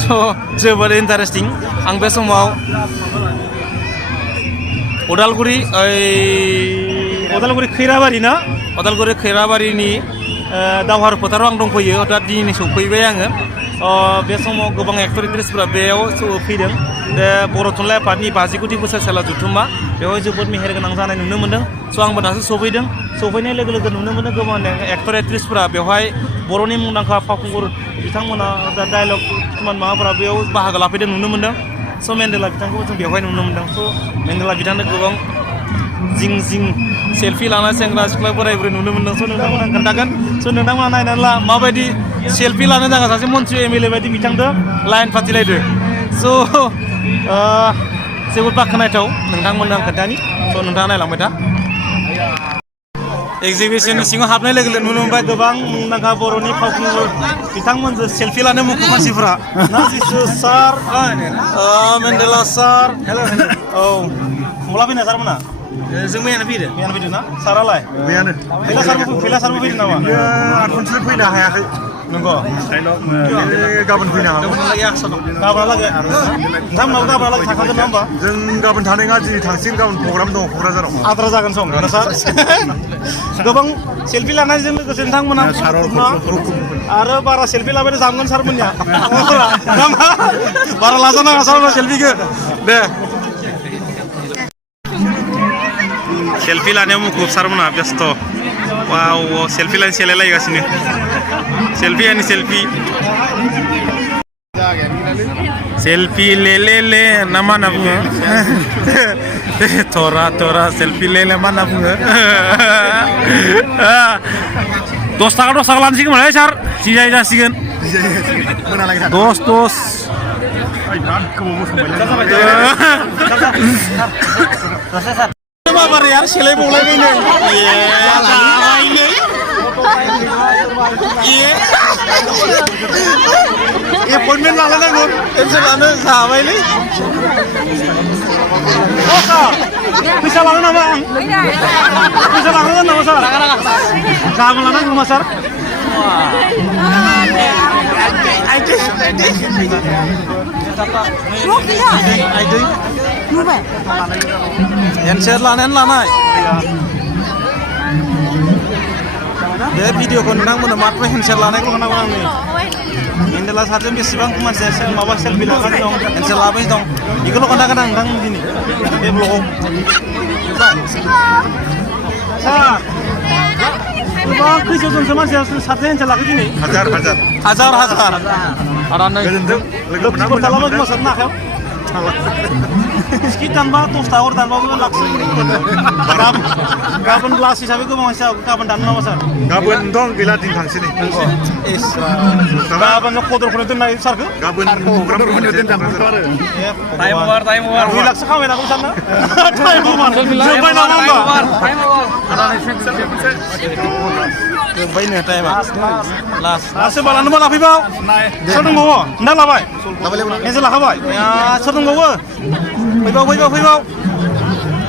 स' जोबोद इन्टारेस्टिं आं बे समाव उदालगुरि खैराबारि ना उदालगुरि खैराबारिनि दावहारु फोथाराव आं दंफैयो दा दिनै सफैबाय आङो बे समाव गोबां एक्टर एक्ट्रेसफोरा बेयाव फैदों बर' थुनलाइ आफादनि 50 बोसोरसाला जुथुमा बेवहाय जोबोद मेहेरगोनां जानाय नुनो मोन्दों स' आंबो दासो सफैदों सफैनाय लोगो लोगो नुनो मोन्दों गोबां एक्टर एक्ट्रेसफोरा बेवहाय बर'नि मुंदांखा फावखुंगुर बिथांमोना डायलग किसुमान माबाफोरा बेयाव बाहागो लाफैदों नुनो मोन्दों स' मेन्डेला बिथांखौ जों बेवहाय नुनो मोन्दों स' मेन्डेला बिथांनो गोबां जिं सेल्फि लाना सेंग्रा सिख्ला बोराय बुरै नुनो मोन्दों स' नोंथांमोना खोन्थागोन स' नोंथांमोना नायनानै ला माबायदि सेल्फि लानो थाखाय सासे मन्त्रि एमएलए बायदि बिथांजों लाइन फाथिलायदो स' जोबोद बाख्नायथाव नोंथांमोननो आं खोन्थानि स' नोंथाङा नायलांबाय था एक्जिबिसननि सिङाव हाबनाय लोगो लोगो नुनो मोनबाय गोबां मुंदांखा बर'नि फावखुंगुर बिथांमोनजों सेल्फि लानो मुखुब मानसिफोरा नाजिसु सार मेन्डेला सार औ मला फैना सारमोना जों मैयानो फैदों ना सारालाय मैयानो फैला सारबो फैदों नामा आठमोनसो फैनो हायाखै नंगौ गाबोन फैनो हागौ गाबोनहालागै नोंथांमोनाबो गाबोनहालागै थाखागोन नङा होमबा जों गाबोन थानाय नङा दिनै थांसिगोन गाबोन प्रग्राम दङ क'क्राझाराव आद्रा जागोन सम ना सार गोबां सेल्फि लानायजों लोगोसे नोंथांमोना आरो बारा सेल्फि लाबाय जामगोन सारमोननिया बारा लाजानाङा सारमोना सेल्फिखौ दे सेल्फि लानायाव मुखुब सारमोना बेस्थ' वाव सेल्फि लाइन सेलायलायगासिनो सेल्फि आनि सेल्फि ले ना मा होनना बुङो थरा सेल्फि ले मा होनना बुङो 10 थाखा लानोसिगोन मालाय सार जिजाय जासिगोन 10 माबारै आरो सेलायबावलायबायनो एपइन्टमेन्ट लालायनांगौ टेनसन लानो जाबायलै फैसा लागोन नामा फैसा लागोन नामा सार गाबोन लानांगौ नामा सार हेन्डसेट लानाय बे भिडिअखौ नोंथांमोननो मात्र हेन्डसेट लानायखौ होनांगौ आंनि मेन्डेला सारजों बेसेबां मानसिया माबा सेल्फि लागासिनो दं हेन्डसेट लाबाय दं बेखौल' खोन्थागोन आं नोंथां दिनै बे ब्लगाव गोबां खैजौजनसो मानसिया सारजों हेन्डसेट लाखो दिनै हाजार लोगोफोर खालामो खोमा सारनो आखायाव टिकेट दानबा 10 थाखा दानबाबो लाखसो गाबोन लास हिसाबै गोबां मानसिया गाबोन दानो नामा सार गाबोन दं गैला दिन थांसै नै गाबोन खदरखौनो दोननाय सारखौ गाबोन प्रग्रामखौनो दोनजागोन आरो टाइम अभार 2 लाखसो खामायनांगौ सारना टाइम अभार जोब्बाय नामा होमबा जोब्बायनो टाइमा लास सोरबा लानोबा लाफैबाव सोर दंबावो नोंथां लाबाय हेन्डसेट लाखाबाय सोर दंबावो फैबाव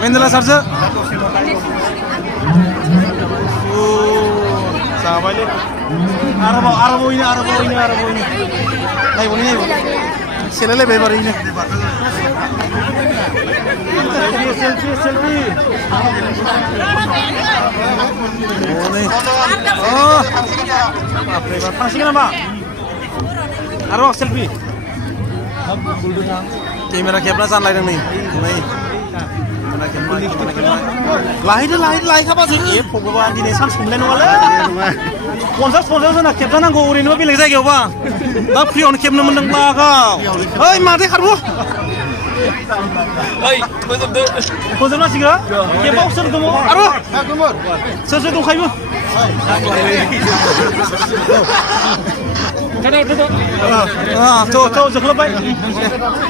मेन्डेला सारसो जाबायलै आरोबाव नायबावनि सेलायलायबाय बारैनो सेल्फि थांसिगोन नामा आरो सेल्फि केमेरा खेबना जानलायदों नै लाहैखाबासो भगबान दिनै सान्स मोननाय नङालै 50 जोंना खेबजानांगौ ओरैनो बेलेग जायगायावबा दा फ्रियावनो खेबनो मोनदों लागाव ओइ मादै खारबो फोजोबनांसिगोन खेबाव सोर दङ आरो सोर दंखायोबो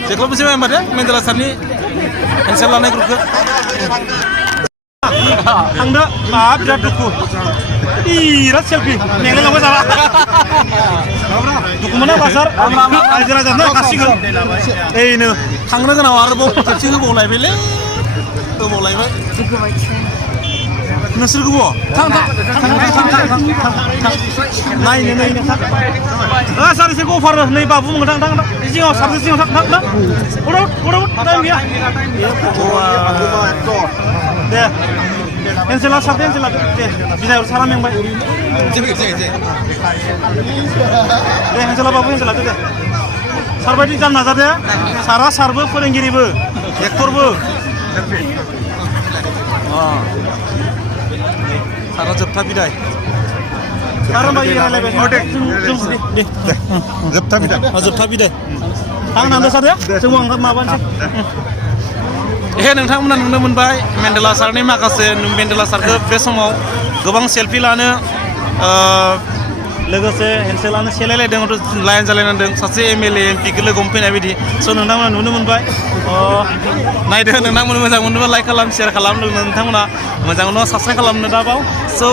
जोख्लोबनोसै होनबा दे मेन्डेला सारनि हेन्डसेट लानाय ग्रुपखौ थांदो बिराद दुखु बिराद सेल्फि मेंलायलांबाय जाला दुखु मोना बासार रायजो राजानो हासिगोन ओइनो थांनो गोनां आरोबाव खेबसे होबावलायबायलै नोंसोरखौबो थां नायनो थां सारिसे अफार नै बाबु मोन थां जिङाव सारसे जिङाव थां टाइम गैया दे एनसेला सारदे एनसेला दे बिनायाव सारा मेंबाय दे एनसेला बाबु एनसेला दे सारबायदि जानो नाजादे सारा सारबो फोरोंगिरिबो एक्टरबो सारा जोबथा बिदाय जोबथा बिदाय आं नांदो सार जों माबानोसै नोंथांमोना नुनो मोनबाय मेन्डेला सारनि माखासे मेन्डेला सारखौ बे समाव गोबां सेलफि लानो लोगोसे हेन्डसेक लानो सेलायलायदों लाइन जालायनांदों सासे MLA MPखौ लोगो हमफैनाय बायदि स' नोंथांमोना नुनो मोनबाय नायदो नोंथांमोना मोजां मोनोबा लाइक खालाम शेयार खालाम नोंथांमोना मोजां मोनोबा साबस्क्राइब खालामनो दाबाव स'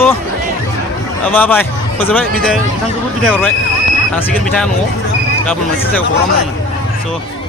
बाय फोजोबबाय बिदाय नोंथांखौबो बिदाय हरबाय थांसिगोन बिथाङा न'आव गाबोन मोनसे जायगायाव प्रग्राम दङ स'